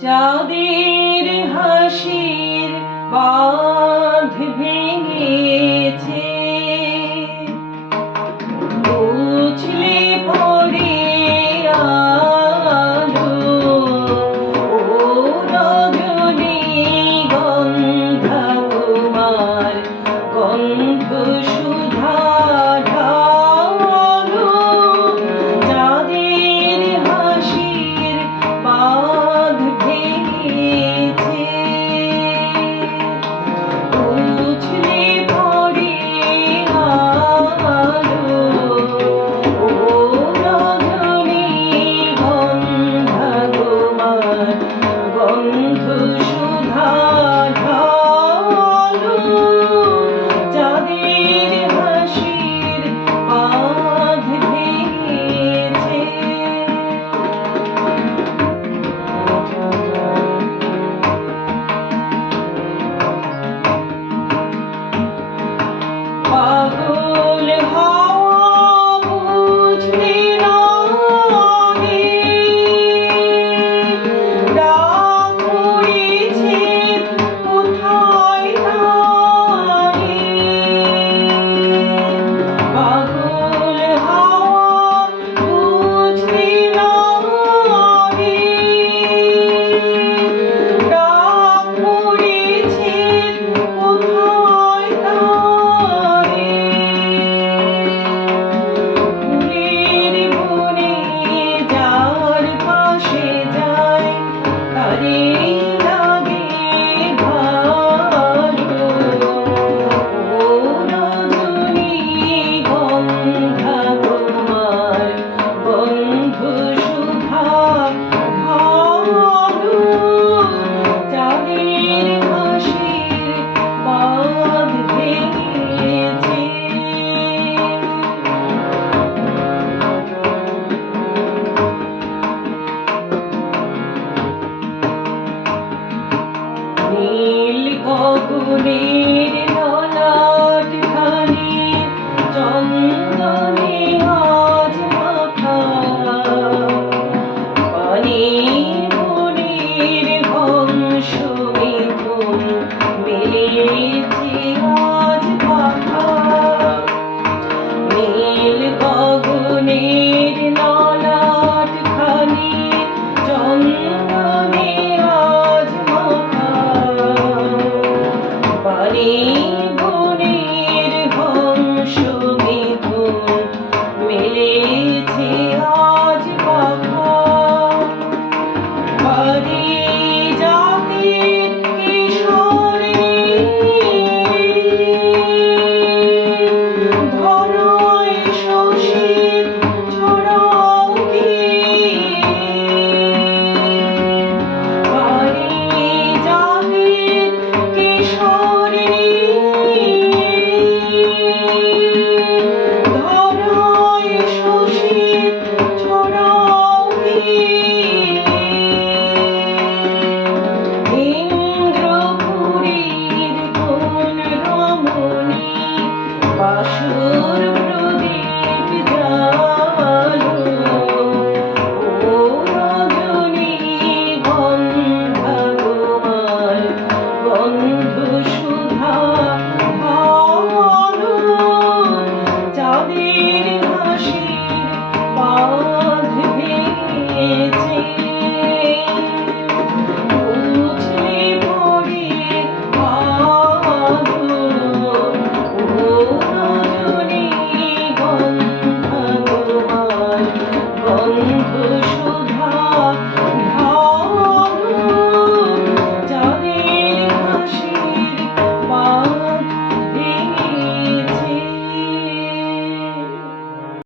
চাঁদের হাসির বাঁধ ভেঙেছে।